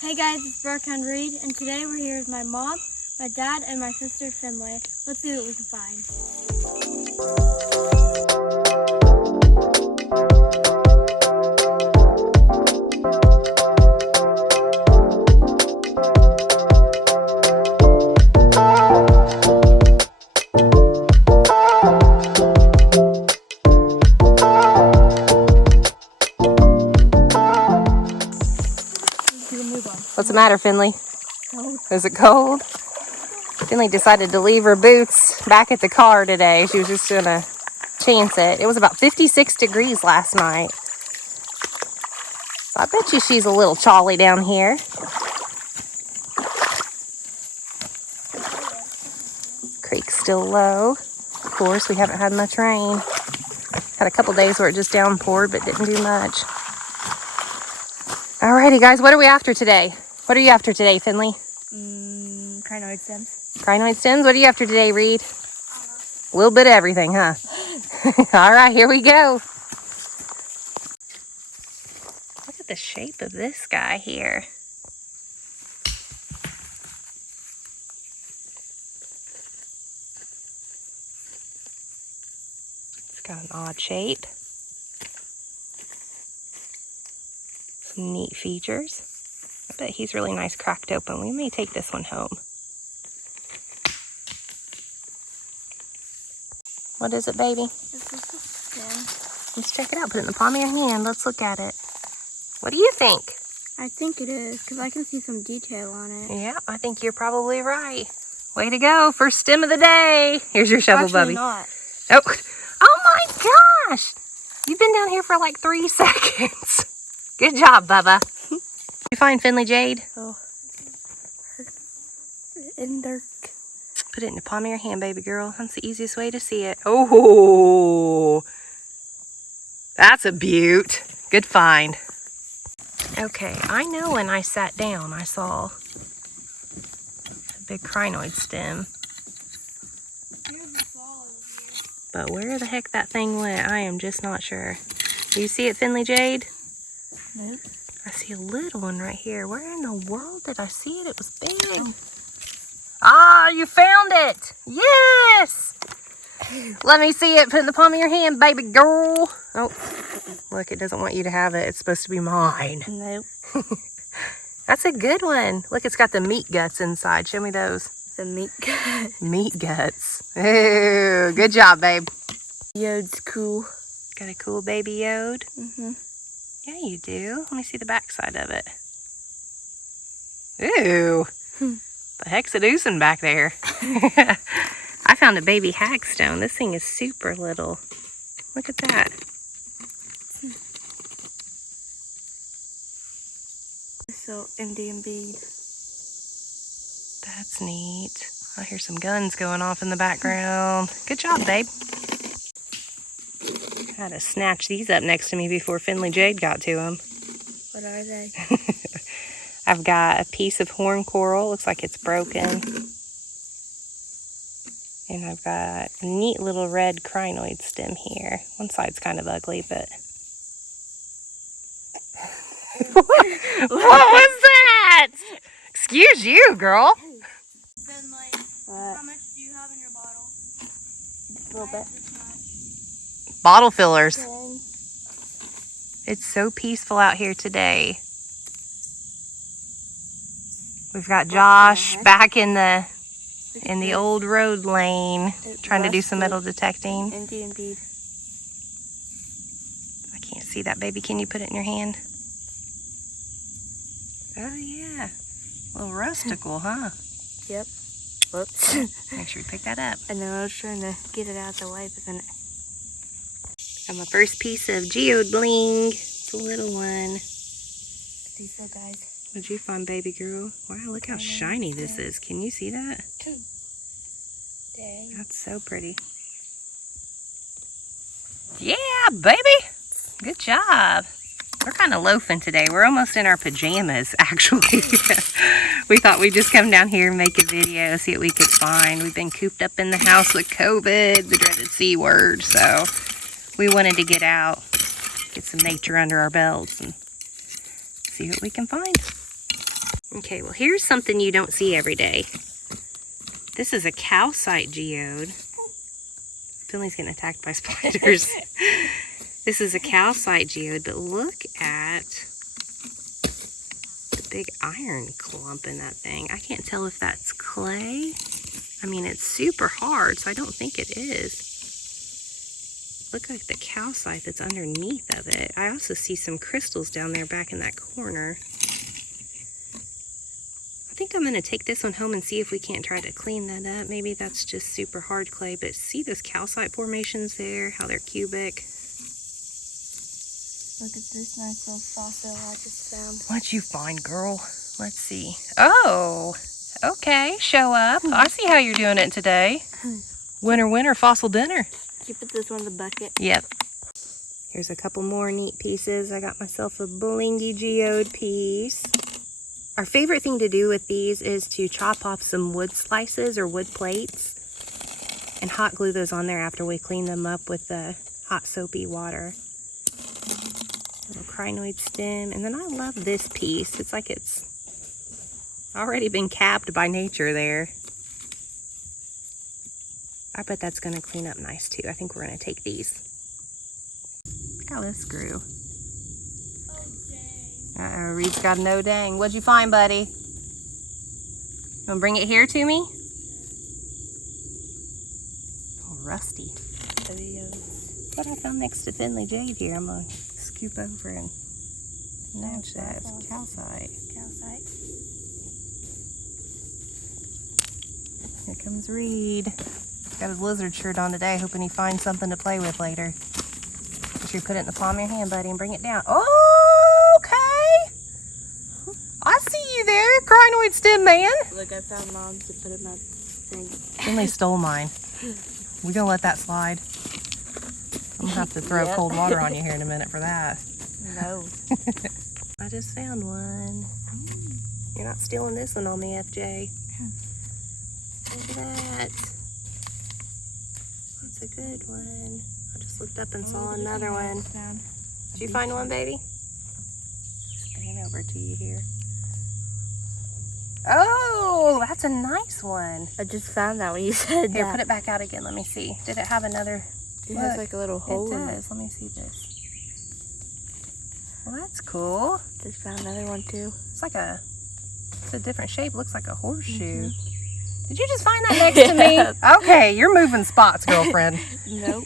Hey guys, it's Rockhounding Indiana, and today we're here with my mom, my dad, and my sister Finley. Let's see what we can find. What's the matter, Finley? Cold. Is it cold? Finley decided to leave her boots back at the car today. She was just gonna chance it. It was about 56 degrees last night. So I bet you she's a little chilly down here. Creek's still low. Of course, we haven't had much rain. Had a couple days where it just downpoured, but didn't do much. Alrighty, guys, what are we after today? What are you after today, Finley? Crinoid stems. Crinoid stems? What are you after today, Reed? A little bit of everything, huh? All right, here we go. Look at the shape of this guy here. It's got an odd shape. Some neat features. I bet he's really nice cracked open. We may take this one home. What is it, baby? This is a stem. Let's check it out. Put it in the palm of your hand. Let's look at it. What do you think? I think it is, because I can see some detail on it. Yeah, I think you're probably right. Way to go. First stem of the day. Here's your shovel, Actually Bubby. not. Oh my gosh. You've been down here for like 3 seconds. Good job, Bubba. You find Finley Jade? Oh. In there. Put it in the palm of your hand, baby girl. That's the easiest way to see it. Oh, that's a beaut. Good find. Okay, I know when I sat down, I saw a big crinoid stem. But where the heck that thing went, I am just not sure. Do you see it, Finley Jade? Nope. I see a little one right here. Where in the world did I see it? It was big. Ah, you found it. Yes. Let me see it. Put it in the palm of your hand, baby girl. Oh, look, it doesn't want you to have it. It's supposed to be mine. Nope. That's a good one. Look, it's got the meat guts inside. Show me those. The meat gut. Meat guts. Ooh, good job, babe. Geode's cool. Got a cool baby Geode? Mm-hmm. Yeah, you do. Let me see the back side of it. Ooh. The heck's a deucing back there. I found a baby hagstone. This thing is super little. Look at that. So Indian bead. That's neat. I hear some guns going off in the background. Good job, babe. I had to snatch these up next to me before Finley Jade got to them. What are they? I've got a piece of horn coral. Looks like it's broken. And I've got a neat little red crinoid stem here. One side's kind of ugly, but... what was that? Excuse you, girl. Finley, how much do you have in your bottle? A little bit. Bottle fillers. It's so peaceful out here today. We've got Josh back in the old road lane, trying to do some metal detecting. Indian bead. I can't see that, baby. Can you put it in your hand? Oh yeah, a little rustical, huh? Yep. Whoops. Make sure you pick that up. And then I was trying to get it out of the way, but then Got my first piece of geode bling. It's a little one. see, so guys. What'd you find, baby girl? Wow, look how shiny this is. Can you see that? Dang. That's so pretty. Yeah, baby. Good job. We're kind of loafing today. We're almost in our pajamas, actually. We thought we'd just come down here and make a video, see what we could find. We've been cooped up in the house with COVID, the dreaded C word. So we wanted to get out, get some nature under our belts, and see what we can find. Okay, well here's something you don't see every day. This is a calcite geode. Finley's getting attacked by spiders. This is a calcite geode, but look at the big iron clump in that thing. I can't tell if that's clay. I mean, it's super hard, so I don't think it is. Look like the calcite that's underneath of it. I also see some crystals down there back in that corner. I think I'm gonna take this one home and see if we can't try to clean that up. Maybe that's just super hard clay, but see those calcite formations there, how they're cubic? Look at this nice little fossil I just found. What'd you find, girl? Let's see. Oh, okay, show up. I see how you're doing it today. Winner, winner, fossil dinner. Did you put this one in the bucket? Yep. Here's a couple more neat pieces. I got myself a blingy geode piece. Our favorite thing to do with these is to chop off some wood slices or wood plates and hot glue those on there after we clean them up with the hot soapy water. Little crinoid stem. And then I love this piece. It's like it's already been capped by nature there. I bet that's going to clean up nice too. I think we're going to take these. Look how this grew. Oh, dang. Uh-oh, Reed's got a no dang. What'd you find, buddy? You want to bring it here to me? Oh, rusty. What I found next to Finley Jade here. I'm going to scoop over and nudge that. It's calcite. Calcite. Here comes Reed. Got his lizard shirt on today, hoping he finds something to play with later. Make sure you put it in the palm of your hand, buddy, and bring it down. Oh, okay. I see you there, crinoid stem man. Look, I found mom to put in my thing. Finley stole mine. We gonna let that slide? I'm gonna have to throw Yep. cold water on you here in a minute for that. No. I just found one. You're not stealing this one on me, FJ. Look at that. That's a good one. I just looked up and saw another one. Did you find one, baby? Stand over to you here. Oh, that's a nice one. I just found that when you said Here, that. put it back out again. Let me see. Did it have another? It has like a little hole It in it. does. Let me see this. Well, that's cool. Just found another one too. It's like it's a different shape. Looks like a horseshoe. Mm-hmm. Did you just find that next to me? Okay, you're moving spots, girlfriend. Nope.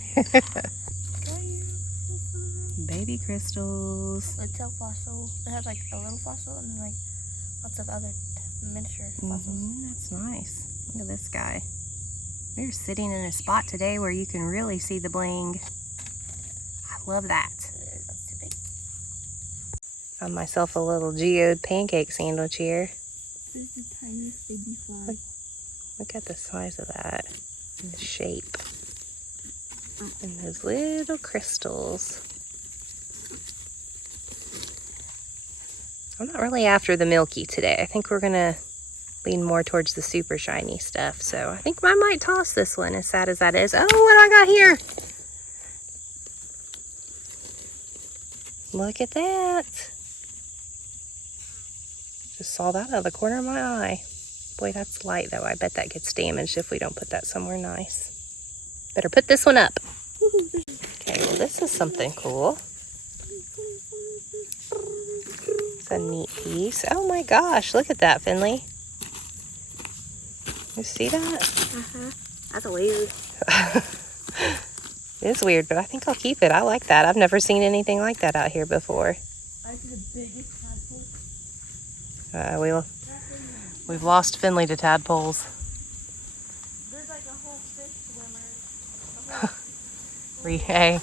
Baby crystals. Little fossil. It has like a little fossil and then like lots of other miniature fossils. That's nice. Look at this guy. We're sitting in a spot today where you can really see the bling. I love that. That's too big. Found myself a little geode pancake sandwich here. This is the tiniest baby fly. Look at the size of that. And the shape. And those little crystals. I'm not really after the milky today. I think we're gonna lean more towards the super shiny stuff. So I think I might toss this one, as sad as that is. Oh, what I got here? Look at that. Just saw that out of the corner of my eye. Boy, that's light though. I bet that gets damaged if we don't put that somewhere nice. Better put this one up. Okay, well this is something cool. It's a neat piece. Oh my gosh, look at that, Finley. You see that? That's weird. It's weird, but I think I'll keep it. I like that. I've never seen anything like that out here before. I see the biggest tadpole. We've lost Finley to tadpoles. There's like a whole fish swimmer. Hey,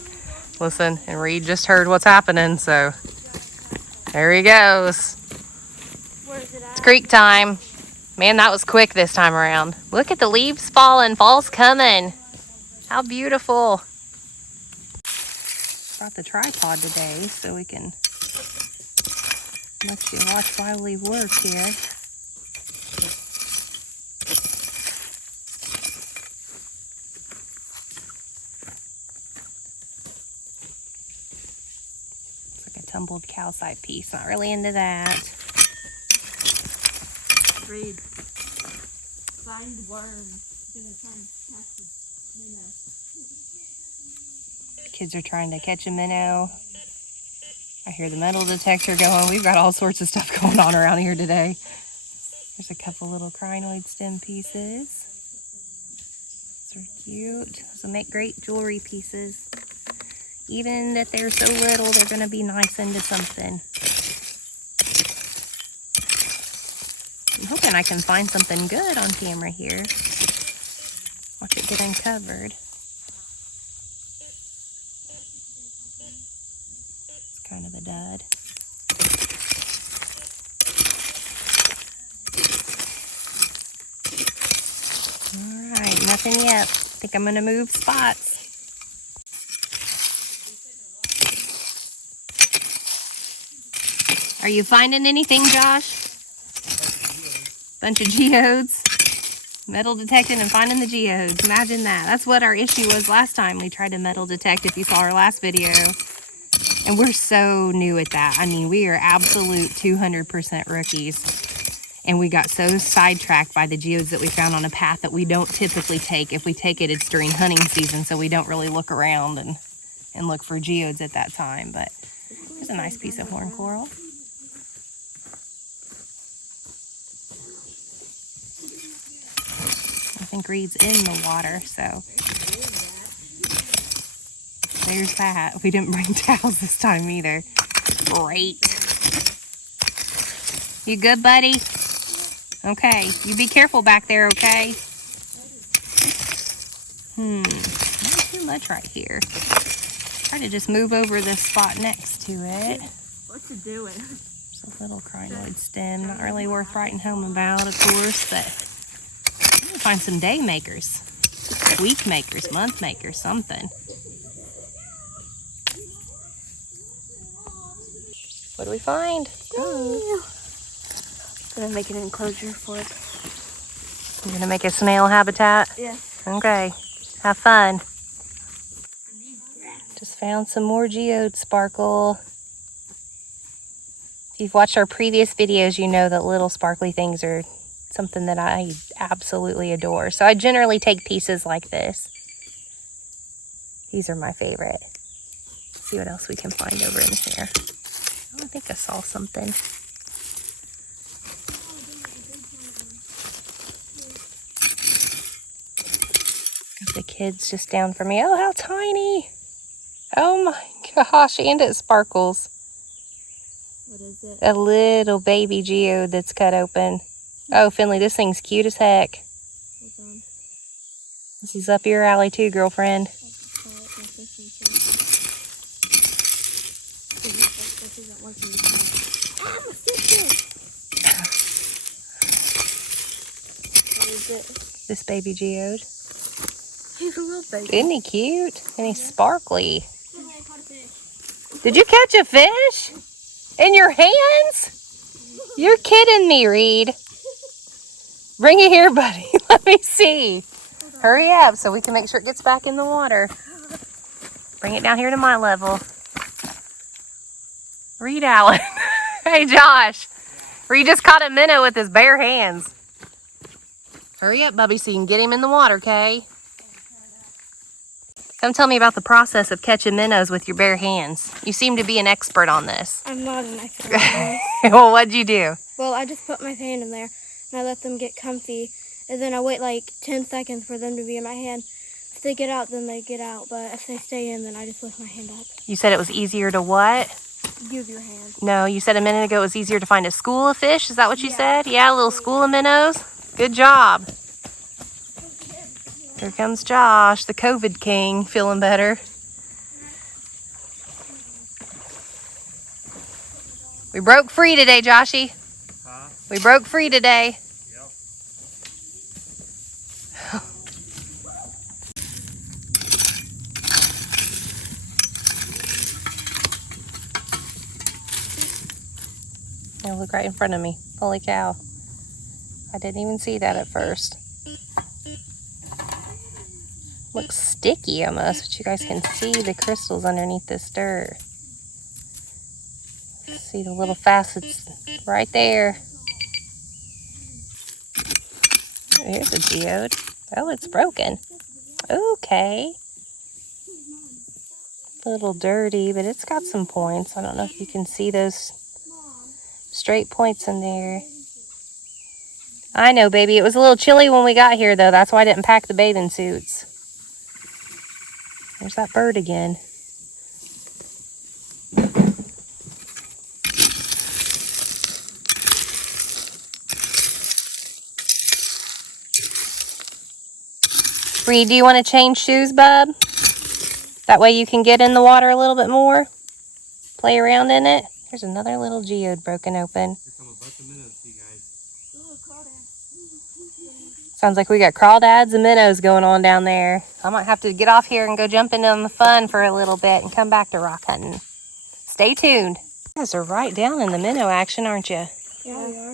listen, and Reed just heard what's happening, so there he goes. Where is it at? It's creek time. Man, that was quick this time around. Look at the leaves falling. Fall's coming. How beautiful. Brought the tripod today so we can let you watch while we work here. It's like a tumbled calcite piece. Not really into that. Reed. Find worms. Gonna try and catch a minnow. Kids are trying to catch a minnow. I hear the metal detector going. We've got all sorts of stuff going on around here today. There's a couple little crinoid stem pieces. Those are cute. Those will make great jewelry pieces. Even if they're so little, they're going to be nice into something. I'm hoping I can find something good on camera here. Watch it get uncovered. It's kind of a dud. Alright, nothing yet. I think I'm going to move spots. Are you finding anything, Josh? Bunch of geodes. Metal detecting and finding the geodes. Imagine that. That's what our issue was last time we tried to metal detect, if you saw our last video. And we're so new at that. I mean, we are absolute 200% rookies. And we got so sidetracked by the geodes that we found on a path that we don't typically take. If we take it, it's during hunting season, so we don't really look around and look for geodes at that time. But there's a nice piece of horn coral. I think Reed's in the water, so there's that. We didn't bring towels this time either. Great. You good, buddy? Okay. You be careful back there, okay? Not too much right here. Try to just move over this spot next to it. What's it doing? There's a little crinoid stem. Not really worth writing home about, of course, but I'm gonna find some day makers. Week makers, month makers, something. What do we find? Oh. Gonna make an enclosure for it. You're gonna make a snail habitat? Yeah. Okay. Have fun. Just found some more geode sparkle. If you've watched our previous videos, you know that little sparkly things are something that I absolutely adore. So I generally take pieces like this. These are my favorite. Let's see what else we can find over in here. Oh, I think I saw something. Got the kids just down for me. Oh, how tiny. Oh my gosh, and it sparkles. What is it? A little baby geode that's cut open. Oh, Finley, this thing's cute as heck. Hold on. This is up your alley too, girlfriend. What is it? This baby geode. He's a little baby. Isn't he cute? And he's sparkly. Did you catch a fish? In your hands? You're kidding me, Reed. Bring it here, buddy. Let me see. Hurry up so we can make sure it gets back in the water. Bring it down here to my level. Reed Allen. Hey, Josh. Reed just caught a minnow with his bare hands. Hurry up, Bubby, so you can get him in the water, okay? Come tell me about the process of catching minnows with your bare hands. You seem to be an expert on this. I'm not an expert on this. Well, what'd you do? Well, I just put my hand in there and I let them get comfy. And then I wait like 10 seconds for them to be in my hand. If they get out, then they get out. But if they stay in, then I just lift my hand up. You said it was easier to what? Use your hand. No, you said a minute ago it was easier to find a school of fish. Is that what you said? Yeah, a little school of minnows. Good job. Here comes Josh, the COVID king, feeling better. We broke free today, Joshy. Huh? We broke free today. Yep. Now look right in front of me. Holy cow. I didn't even see that at first. Looks sticky almost, but you guys can see the crystals underneath this dirt. See the little facets right there. Here's a geode. Oh, it's broken. Okay. A little dirty, but it's got some points. I don't know if you can see those straight points in there. I know, baby. It was a little chilly when we got here, though. That's why I didn't pack the bathing suits. There's that bird again. Reed, do you want to change shoes, bub? That way you can get in the water a little bit more. Play around in it. There's another little geode broken open. Sounds like we got crawdads and minnows going on down there. I might have to get off here and go jump into the fun for a little bit and come back to rock hunting. Stay tuned. You guys are right down in the minnow action, aren't you? Yeah, we are.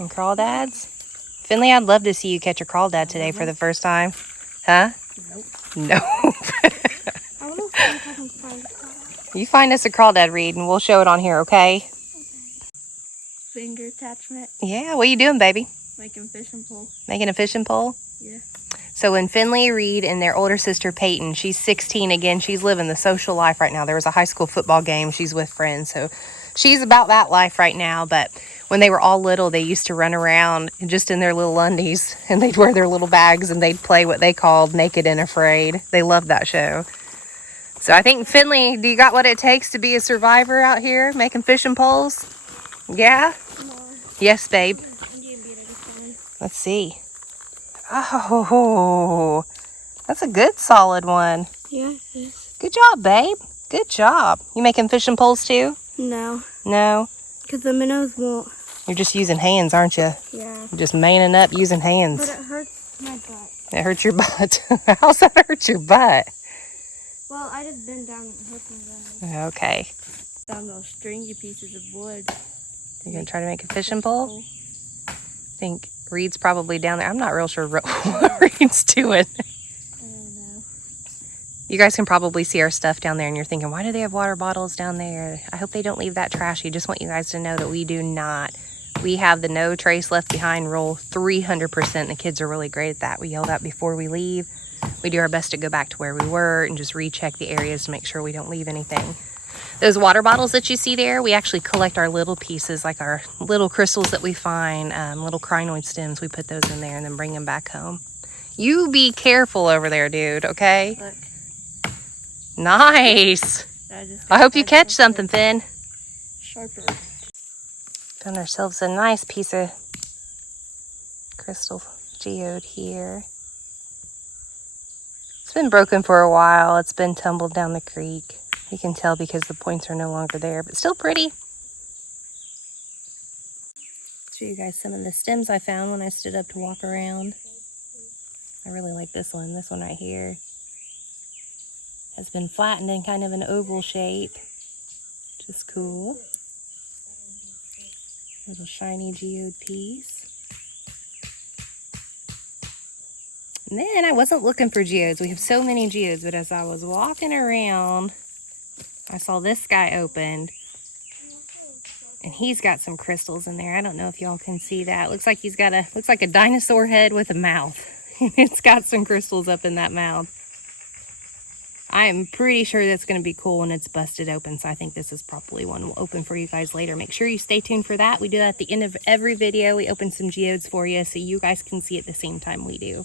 And crawdads? Finley, I'd love to see you catch a crawdad today for the first time. Huh? Nope. No. I want to see if I can find a crawdad. You find us a crawdad, Reed, and we'll show it on here, okay? Finger attachment. Yeah, what are you doing, baby? Making fishing pole. Making a fishing pole? Yeah. So when Finley, Reed, and their older sister Peyton, she's 16 again, she's living the social life right now. There was a high school football game. She's with friends, so she's about that life right now. But when they were all little, they used to run around just in their little undies, and they'd wear their little bags, and they'd play what they called Naked and Afraid. They loved that show. So I think, Finley, do you got what it takes to be a survivor out here making fishing poles? Yeah? No. Yes, babe. Let's see. Oh, that's a good solid one. Yeah, it is. Good job, babe. Good job. You making fishing poles too? No. No? Because the minnows won't. You're just using hands, aren't you? Yeah. You're just manning up using hands. But it hurts my butt. It hurts your butt. How's that hurt your butt? Well, I just bend down and it hurts my butt. Okay. Found those stringy pieces of wood. You're going to try to make a fishing pole? I think Reed's probably down there. I'm not real sure what Reed's doing. I don't know. You guys can probably see our stuff down there and you're thinking, why do they have water bottles down there? I hope they don't leave that trashy. Just want you guys to know that we do not. We have the no trace left behind rule 300%. The kids are really great at that. We yell that before we leave. We do our best to go back to where we were and just recheck the areas to make sure we don't leave anything. Those water bottles that you see there, we actually collect our little pieces, like our little crystals that we find, little crinoid stems. We put those in there and then bring them back home. You be careful over there, dude, okay? Look. Nice. I hope you catch something, Finn. Sharper. Found ourselves a nice piece of crystal geode here. It's been broken for a while. It's been tumbled down the creek. You can tell because the points are no longer there, but still pretty. Show you guys some of the stems I found when I stood up to walk around. I really like this one. This one right here has been flattened in kind of an oval shape, which is cool. Little shiny geode piece. And then I wasn't looking for geodes. We have so many geodes, but as I was walking around, I saw this guy opened, and he's got some crystals in there. I don't know if y'all can see that. Looks like he's got looks like a dinosaur head with a mouth. It's got some crystals up in that mouth. I am pretty sure that's going to be cool when it's busted open, so I think this is probably one we'll open for you guys later. Make sure you stay tuned for that. We do that at the end of every video. We open some geodes for you so you guys can see it the same time we do.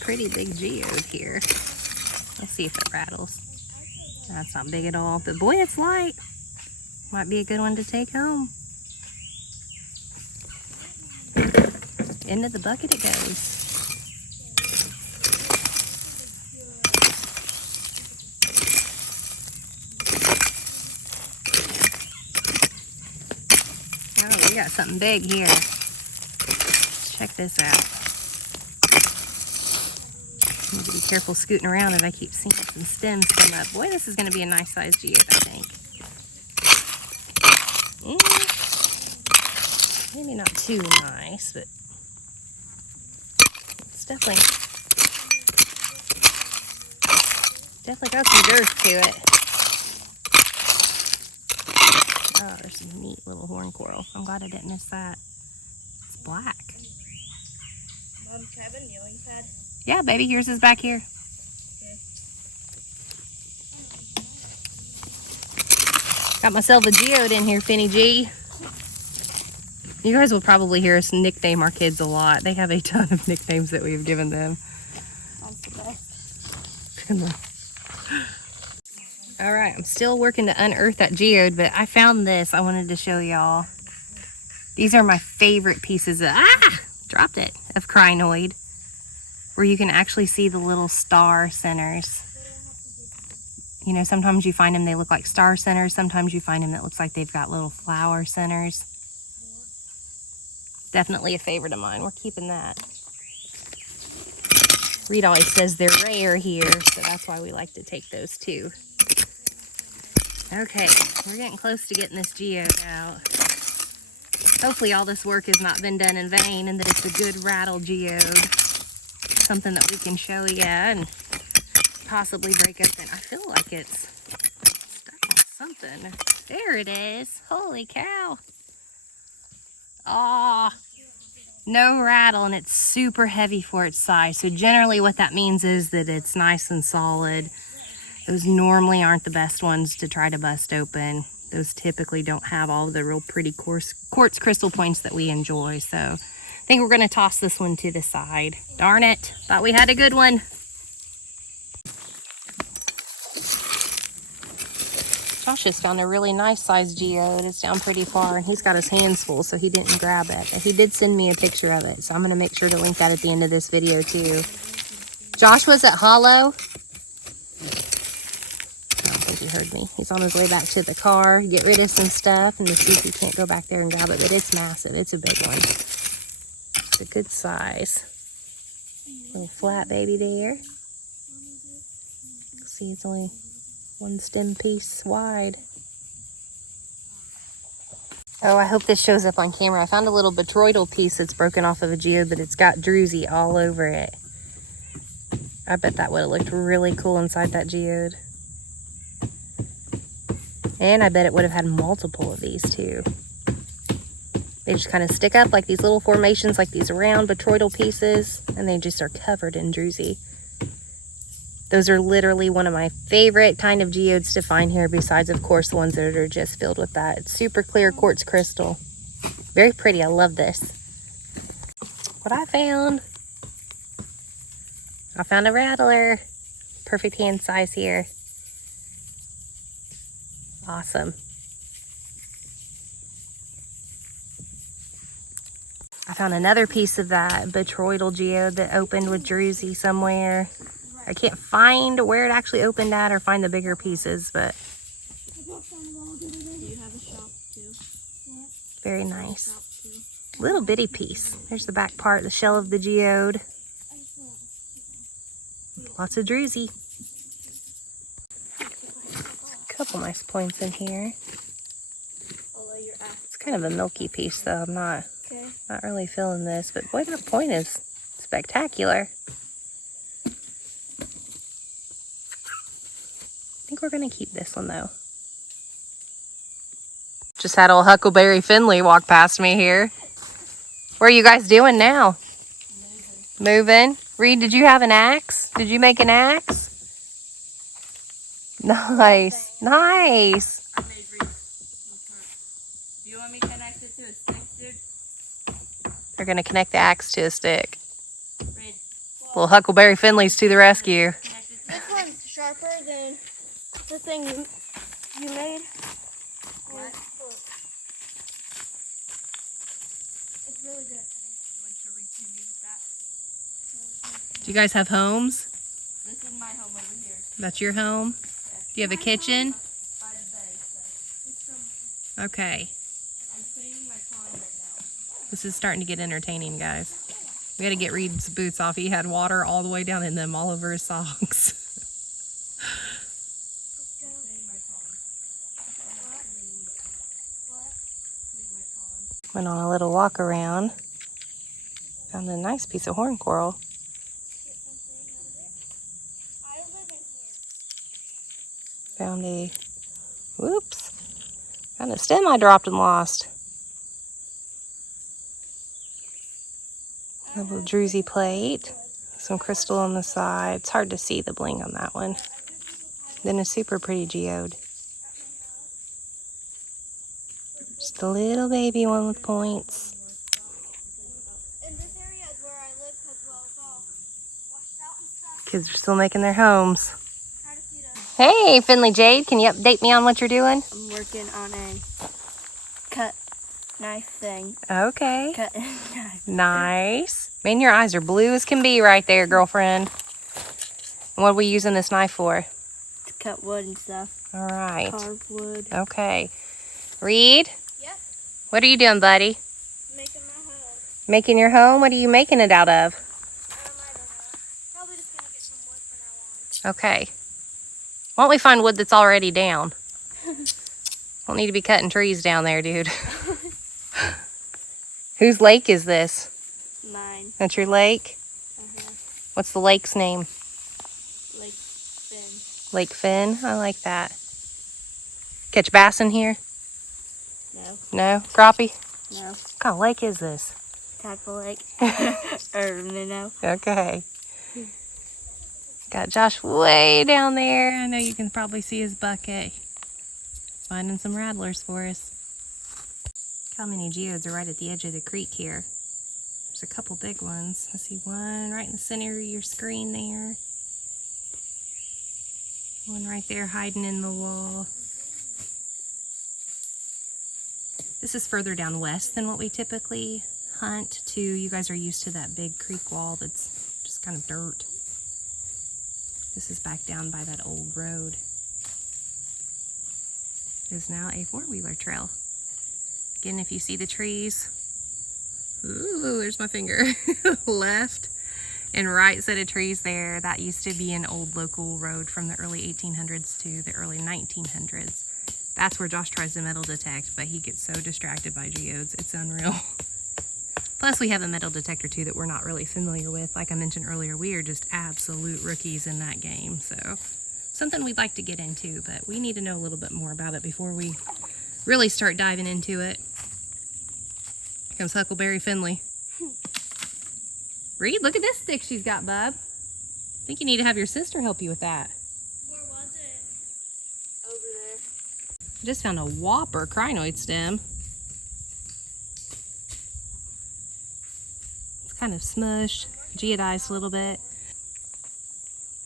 Pretty big geode here. Let's see if it rattles. That's not big at all, but boy, it's light. Might be a good one to take home. Into the bucket it goes. Oh, we got something big here. Let's check this out. Need to be careful scooting around if I keep seeing some stems come up. Boy, this is going to be a nice sized geode, I think. Maybe not too nice, but it's definitely got some girth to it. Oh, there's some neat little horn coral. I'm glad I didn't miss that. It's black. Mom, can I have a kneeling pad? Yeah, baby, yours is back here. Okay. Got myself a geode in here, Finny G. You guys will probably hear us nickname our kids a lot. They have a ton of nicknames that we've given them. That's the best. All right, I'm still working to unearth that geode, but I found this. I wanted to show y'all. These are my favorite pieces of, dropped it, of crinoid, where you can actually see the little star centers. You know, sometimes you find them, they look like star centers. Sometimes you find them that looks like they've got little flower centers. Definitely a favorite of mine. We're keeping that. Reed always says they're rare here, so that's why we like to take those too. Okay, we're getting close to getting this geode out. Hopefully all this work has not been done in vain and that it's a good rattle geode. Something that we can show you and possibly break open. I feel like it's stuck on something. There it is. Holy cow. Aw. No rattle, and it's super heavy for its size. So generally what that means is that it's nice and solid. Those normally aren't the best ones to try to bust open. Those typically don't have all the real pretty quartz crystal points that we enjoy. So I think we're gonna toss this one to the side. Darn it, thought we had a good one. Josh just found a really nice sized geode. It's down pretty far and he's got his hands full, so he didn't grab it. But he did send me a picture of it, so I'm gonna make sure to link that at the end of this video too. Josh, was it hollow? I don't think he heard me. He's on his way back to the car, get rid of some stuff and to see if he can't go back there and grab it, but it's massive. It's a big one. It's a good size. Little flat baby there. See, it's only one stem piece wide. Oh, I hope this shows up on camera. I found a little botryoidal piece that's broken off of a geode, but it's got druzy all over it. I bet that would have looked really cool inside that geode. And I bet it would have had multiple of these too. They just kind of stick up like these little formations, like these round botryoidal pieces, and they just are covered in druzy. Those are literally one of my favorite kind of geodes to find here, besides, of course, the ones that are just filled with that. It's super clear quartz crystal. Very pretty. I love this. What I found a rattler. Perfect hand size here. Awesome. I found another piece of that botryoidal geode that opened with druzy somewhere. I can't find where it actually opened at or find the bigger pieces, but You have a shop too. very nice. Little bitty piece. There's the back part, the shell of the geode. Lots of druzy. A couple nice points in here. It's kind of a milky piece though. I'm not really feeling this, but boy, that point is spectacular. I think we're gonna keep this one though. Just had old Huckleberry Finley walk past me here. What are you guys doing now? Moving. Reed, did you have an axe? Did you make an axe? Nice. Nice. I made Reed. Do you want me to connect it to a stick, dude? They're gonna connect the axe to a stick. Reed, Little Huckleberry Finley's to the rescue. connect it to This one's sharper than the thing you made. what? It's really good. You want to reach and use that? Do you guys have homes? This is my home over here. That's your home? Do you have a kitchen? By the bay, so. Okay. I'm cleaning my pond right now. This is starting to get entertaining, guys. We had to get Reed's boots off. He had water all the way down in them, all over his socks. Went on a little walk around. Found a nice piece of horn coral. Found a, whoops, found a stem I dropped and lost. A little druzy plate, some crystal on the side. It's hard to see the bling on that one. Then a super pretty geode. Just a little baby one with points. In this area is where I live because, well, it's all washed out and stuff. Kids are still making their homes. Try to feed us. Hey, Finley Jade, can you update me on what you're doing? I'm working on a cut knife thing. Okay. Cut knife. Nice. Man, your eyes are blue as can be right there, girlfriend. And what are we using this knife for? To cut wood and stuff. All right. Carve wood. Okay. Reed? Yep. What are you doing, buddy? Making my home. Making your home? What are you making it out of? I don't know. Probably just gonna get some wood for now on. Okay. Why don't we find wood that's already down? Don't need to be cutting trees down there, dude. Whose lake is this? Mine. That's your lake? What's the lake's name? Lake Finn. Lake Finn? I like that. Catch bass in here? No. No? Crappie? No. What kind of lake is this? Tadpole Lake. Or minnow. Okay. Got Josh way down there. I know you can probably see his bucket. Finding some rattlers for us. Look how many geodes are right at the edge of the creek here. There's a couple big ones. I see one right in the center of your screen there. One right there hiding in the wall. This is further down west than what we typically hunt too. You guys are used to that big creek wall that's just kind of dirt. This is back down by that old road. It is now a four-wheeler trail. Again, if you see the trees, ooh, there's my finger. Left and right set of trees there. That used to be an old local road from the early 1800s to the early 1900s. That's where Josh tries to metal detect, but he gets so distracted by geodes, it's unreal. Plus, we have a metal detector too that we're not really familiar with. Like I mentioned earlier, we are just absolute rookies in that game. So something we'd like to get into, but we need to know a little bit more about it before we really start diving into it. Here comes Huckleberry Finley. Reed, look at this stick she's got, bub. I think you need to have your sister help you with that. Where was it? Over there. I just found a whopper crinoid stem. It's kind of smushed, geodized a little bit.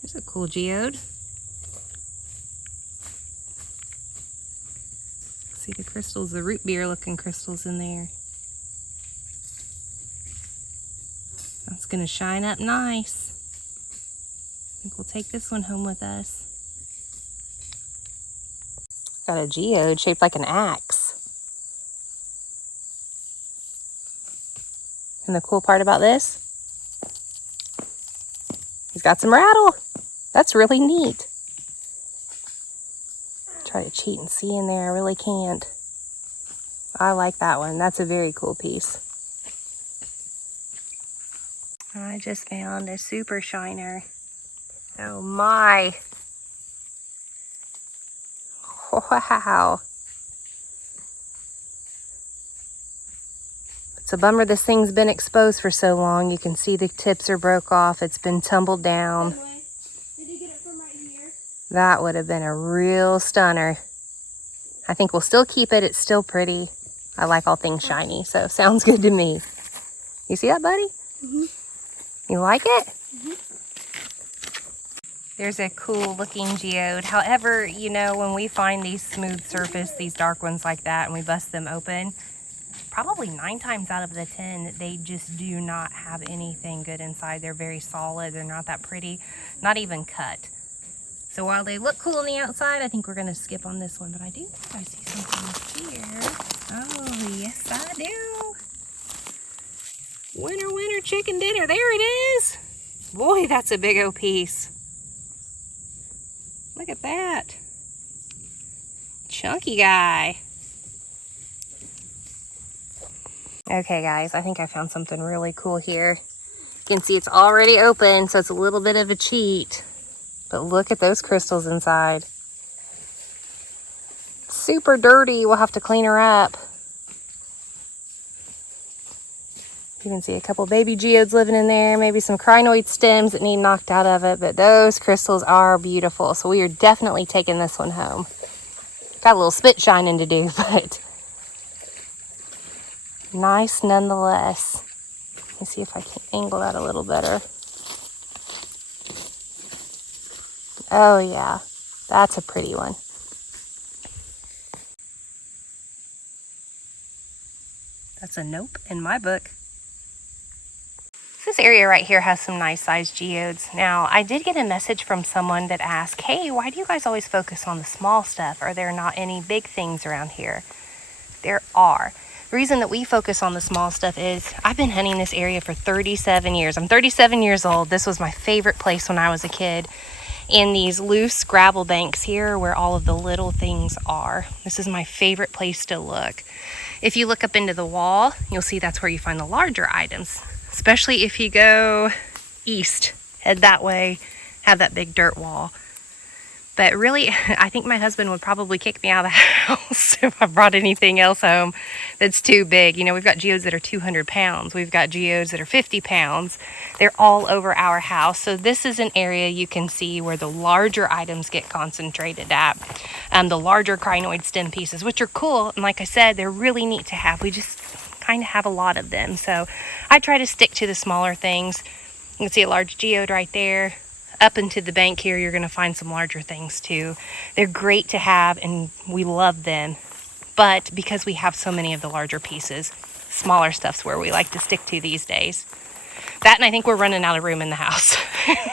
There's a cool geode. See the crystals, the root beer looking crystals in there. That's gonna shine up nice. I think we'll take this one home with us. Got a geode shaped like an axe. And the cool part about this, he's got some rattle. That's really neat. Try to cheat and see in there, I really can't. I like that one. That's a very cool piece. I just found a super shiner. Oh my. Wow. It's a bummer this thing's been exposed for so long. You can see the tips are broke off. It's been tumbled down. Did you get it from right here? That would have been a real stunner. I think we'll still keep it. It's still pretty. I like all things shiny, so sounds good to me. You see that, buddy? Mm-hmm. You like it? Mm-hmm. There's a cool looking geode. However, you know, when we find these smooth surface, these dark ones like that, and we bust them open, probably 9 times out of the 10, they just do not have anything good inside. They're very solid. They're not that pretty, not even cut. So while they look cool on the outside, I think we're going to skip on this one. But I do think I see something here. Oh, yes, I do. Winner, winner, chicken dinner. There it is. Boy, that's a big old piece. Look at that. Chunky guy. Okay, guys, I think I found something really cool here. You can see it's already open, so it's a little bit of a cheat. But look at those crystals inside. Super dirty. We'll have to clean her up. You can see a couple baby geodes living in there, maybe some crinoid stems that need knocked out of it, but those crystals are beautiful. So we are definitely taking this one home. Got a little spit shining to do, but nice nonetheless. Let me see if I can angle that a little better. Oh yeah, that's a pretty one. That's a nope in my book. This area right here has some nice sized geodes. Now, I did get a message from someone that asked, hey, why do you guys always focus on the small stuff? Are there not any big things around here? There are. The reason that we focus on the small stuff is I've been hunting this area for 37 years. I'm 37 years old. This was my favorite place when I was a kid. And these loose gravel banks here where all of the little things are. This is my favorite place to look. If you look up into the wall, you'll see that's where you find the larger items. Especially if you go east, head that way, have that big dirt wall. But really, I think my husband would probably kick me out of the house if I brought anything else home that's too big. You know, we've got geodes that are 200 pounds. We've got geodes that are 50 pounds. They're all over our house. So this is an area you can see where the larger items get concentrated at. The larger crinoid stem pieces, which are cool. And like I said, they're really neat to have. We just kind of have a lot of them. So I try to stick to the smaller things. You can see a large geode right there. Up into the bank here, you're going to find some larger things too. They're great to have and we love them. But because we have so many of the larger pieces, smaller stuff's where we like to stick to these days. That, and I think we're running out of room in the house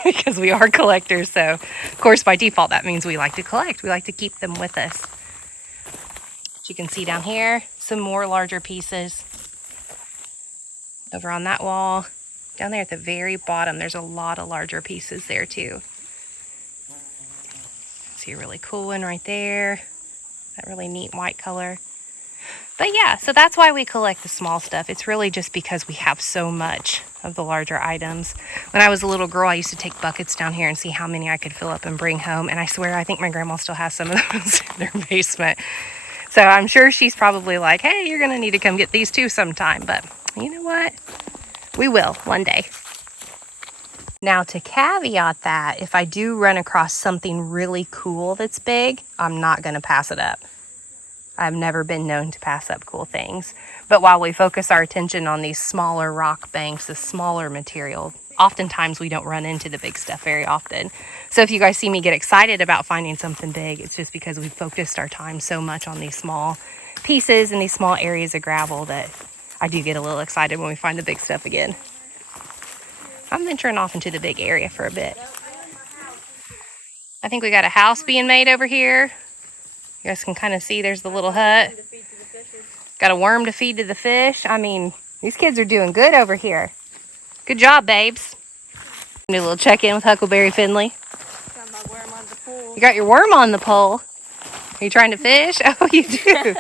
because we are collectors. So of course, by default, that means we like to collect. We like to keep them with us. As you can see down here, some more larger pieces. Over on that wall. Down there at the very bottom, there's a lot of larger pieces there too. See a really cool one right there. That really neat white color. But yeah, so that's why we collect the small stuff. It's really just because we have so much of the larger items. When I was a little girl, I used to take buckets down here and see how many I could fill up and bring home. And I swear, I think my grandma still has some of those in their basement. So I'm sure she's probably like, hey, you're going to need to come get these too sometime. But you know what? We will one day. Now to caveat that, if I do run across something really cool that's big, I'm not going to pass it up. I've never been known to pass up cool things. But while we focus our attention on these smaller rock banks, the smaller material, oftentimes we don't run into the big stuff very often. So if you guys see me get excited about finding something big, it's just because we've focused our time so much on these small pieces and these small areas of gravel that I do get a little excited when we find the big stuff again. I'm venturing off into the big area for a bit. I think we got a house being made over here. You guys can kind of see there's the little hut. Got a worm to feed to the fish. I mean, these kids are doing good over here. Good job, babes. Do a little check-in with Huckleberry Finley. Got my worm on the pole. You got your worm on the pole. Are you trying to fish? Oh, you do.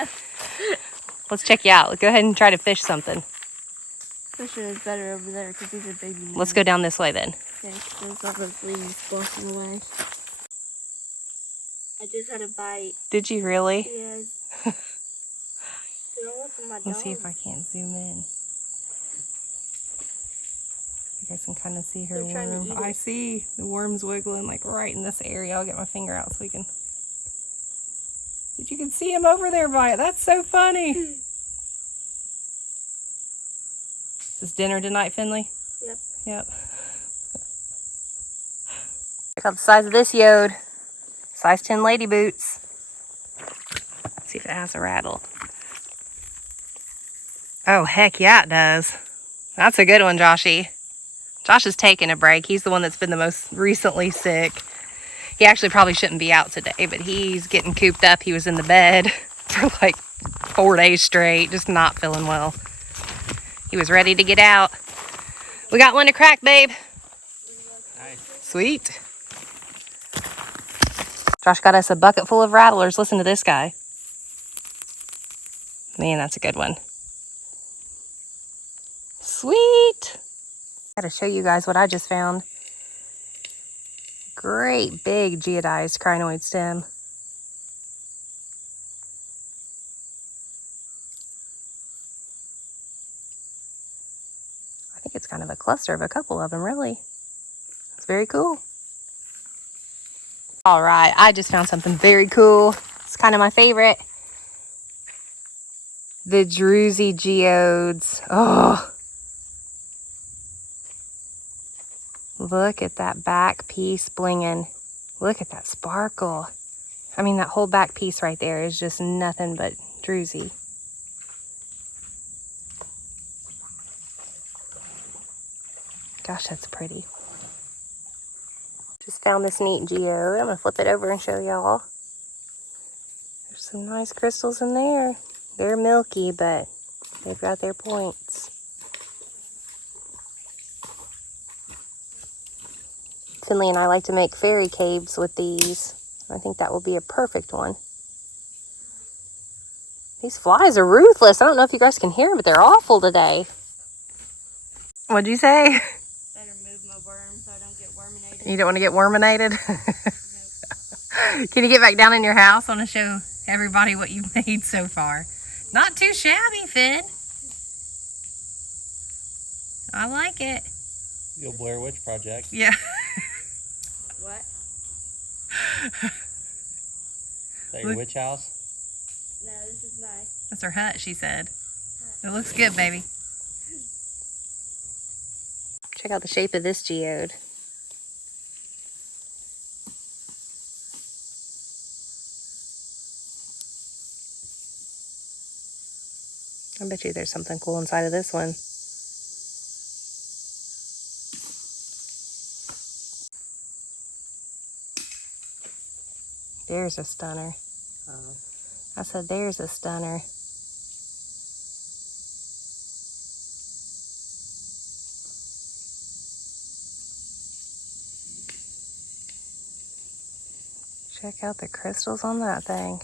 Let's check you out. Go ahead and try to fish something. Fishing is better over there because these are baby leaves. Let's go down this way then. Okay, there's all those leaves blowing away. I just had a bite. Did you really? Yes. Let's see if I can't zoom in. You guys can kind of see her worm. I see the worm's wiggling like right in this area. I'll get my finger out so we can. But you can see him over there by it. That's so funny. Is this dinner tonight, Finley? Yep. Yep. Check out the size of this geode. Size 10 lady boots. Let's see if it has a rattle. Oh, heck yeah, it does. That's a good one, Joshy. Josh is taking a break. He's the one that's been the most recently sick. He actually probably shouldn't be out today, but he's getting cooped up. He was in the bed for like 4 days straight, just not feeling well. He was ready to get out. We got one to crack, babe. Nice. Sweet. Josh got us a bucket full of rattlers. Listen to this guy. Man, that's a good one. Sweet. Gotta show you guys what I just found. Great big geodized crinoid stem. I think it's kind of a cluster of a couple of them, really. It's very cool. All right, I just found something very cool. It's kind of my favorite. The druzy geodes. Oh, look at that back piece blinging. Look at that sparkle. I mean, that whole back piece right there is just nothing but druzy. Gosh, that's pretty. Just found this neat geode. I'm gonna flip it over and show y'all. There's some nice crystals in there. They're milky, but they've got their points. Finley and I like to make fairy caves with these. I think that will be a perfect one. These flies are ruthless. I don't know if you guys can hear them, but they're awful today. What'd you say? Better move my worm so I don't get worminated. You don't want to get worminated? Nope. Can you get back down in your house? I want to show everybody what you've made so far. Not too shabby, Finn. I like it. The old Blair Witch Project. Yeah. What? Is that your witch house? No, this is nice. That's her hut, she said. It looks good, baby. Check out the shape of this geode. I bet you there's something cool inside of this one. There's a stunner. I said there's a stunner. Check out the crystals on that thing.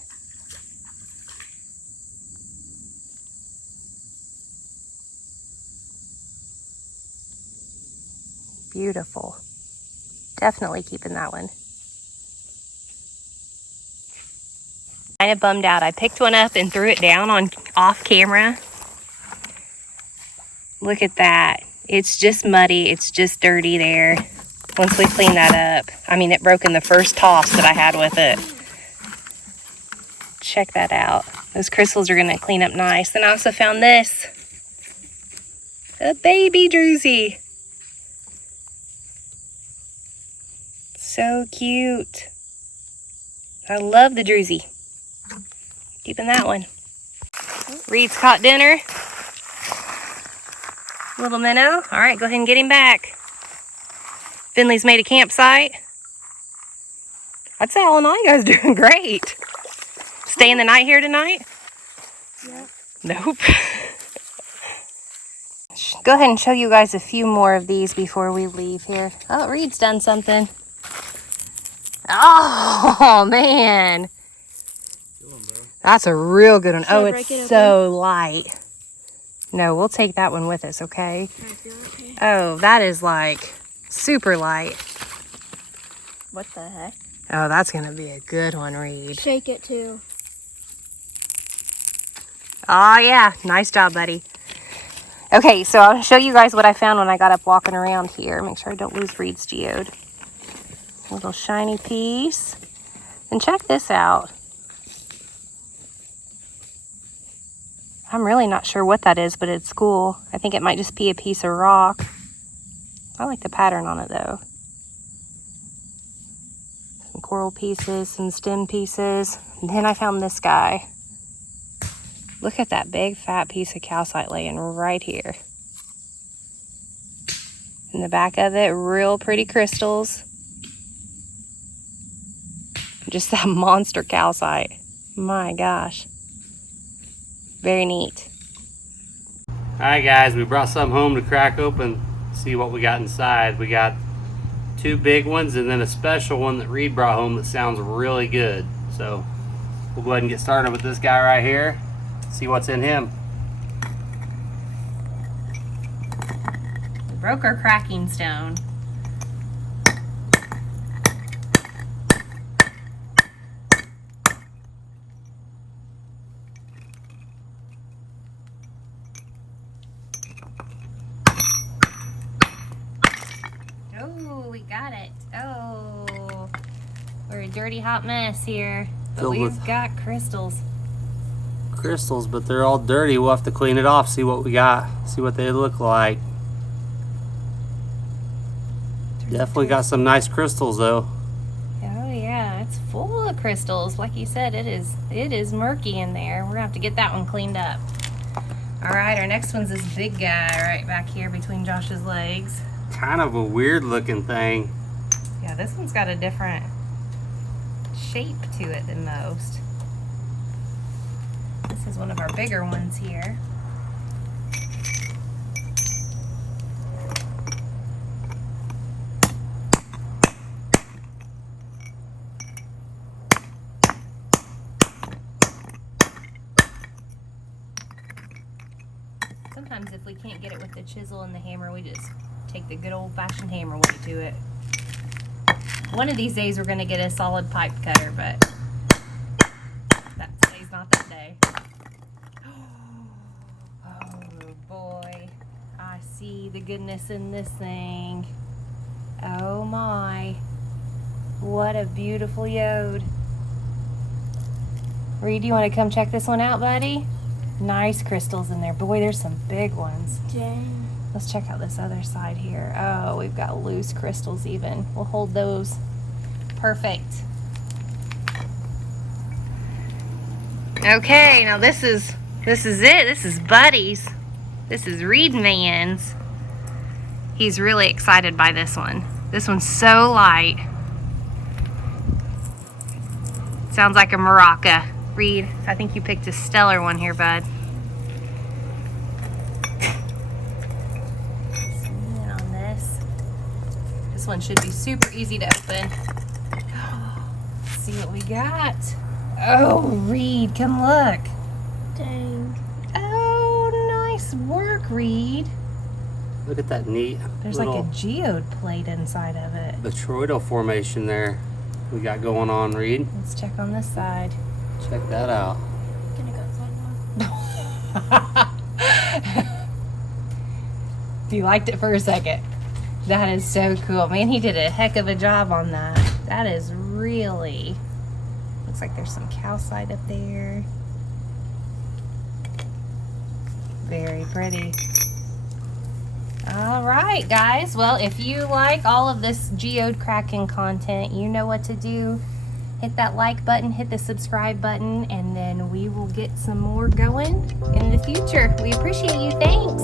Beautiful. Definitely keeping that one. Kind of bummed out. I picked one up and threw it down on off camera. Look at that. It's just muddy. It's just dirty there. Once we clean that up, I mean, it broke in the first toss that I had with it. Check that out. Those crystals are going to clean up nice. Then I also found this. A baby druzy. So cute. I love the druzy. Keeping that one. Reed's caught dinner. Little minnow. All right, go ahead and get him back. Finley's made a campsite. I'd say all in all, you guys are doing great. Staying the night here tonight? Yep. Nope. Go ahead and show you guys a few more of these before we leave here. Oh, Reed's done something. Oh, man. That's a real good one. Should I Oh, break it's it so light. No, we'll take that one with us, okay? I feel okay. Oh, that is like super light. What the heck? Oh, that's going to be a good one, Reed. Shake it too. Oh, yeah. Nice job, buddy. Okay, so I'll show you guys what I found when I got up walking around here. Make sure I don't lose Reed's geode. A little shiny piece. And check this out. I'm really not sure what that is, but it's cool. I think it might just be a piece of rock. I like the pattern on it, though. Some coral pieces, some stem pieces. And then I found this guy. Look at that big fat piece of calcite laying right here. In the back of it, real pretty crystals. Just that monster calcite. My gosh. Very neat. Alright guys, we brought some home to crack open. It's see what we got inside. We got 2 big ones and then a special one that Reed brought home that sounds really good. So we'll go ahead and get started with this guy right here. See what's in him. We broke our cracking stone. Oh, we got it. Oh, we're a dirty hot mess here. But Filled we've with got crystals. crystals, but they're all dirty. We'll have to clean it off, see what we got, see what they look like. Definitely got some nice crystals though. Oh yeah, it's full of crystals. Like you said, it is murky in there. We're gonna have to get that one cleaned up. All right, our next one's this big guy right back here between Josh's legs. Kind of a weird looking thing. Yeah, this one's got a different shape to it than most. This is one of our bigger ones here. Sometimes if we can't get it with the chisel and the hammer, we just take the good old-fashioned hammer way to it. One of these days we're going to get a solid pipe cutter, but today's not that day. Oh boy, I see the goodness in this thing. Oh my, what a beautiful geode. Reed, you want to come check this one out, buddy? Nice crystals in there. Boy, there's some big ones. Dang. Let's check out this other side here. Oh, we've got loose crystals even. We'll hold those. Perfect. Okay, now this is it. This is Buddy's. This is Reed Man's. He's really excited by this one. This one's so light. Sounds like a maraca. Reed, I think you picked a stellar one here, bud. Zoom in on this. This one should be super easy to open. Let's see what we got. Oh, Reed, come look. Dang. Oh, nice work, Reed. Look at that neat There's little like a geode plate inside of it. botryoidal formation there we got going on, Reed. Let's check on this side. Check that out. Gonna go outside now. You liked it for a second. That is so cool. Man, he did a heck of a job on that. That is really... Looks like there's some calcite up there. Very pretty. All right, guys. Well, if you like all of this geode cracking content, you know what to do. Hit that like button, hit the subscribe button, and then we will get some more going in the future. We appreciate you. Thanks.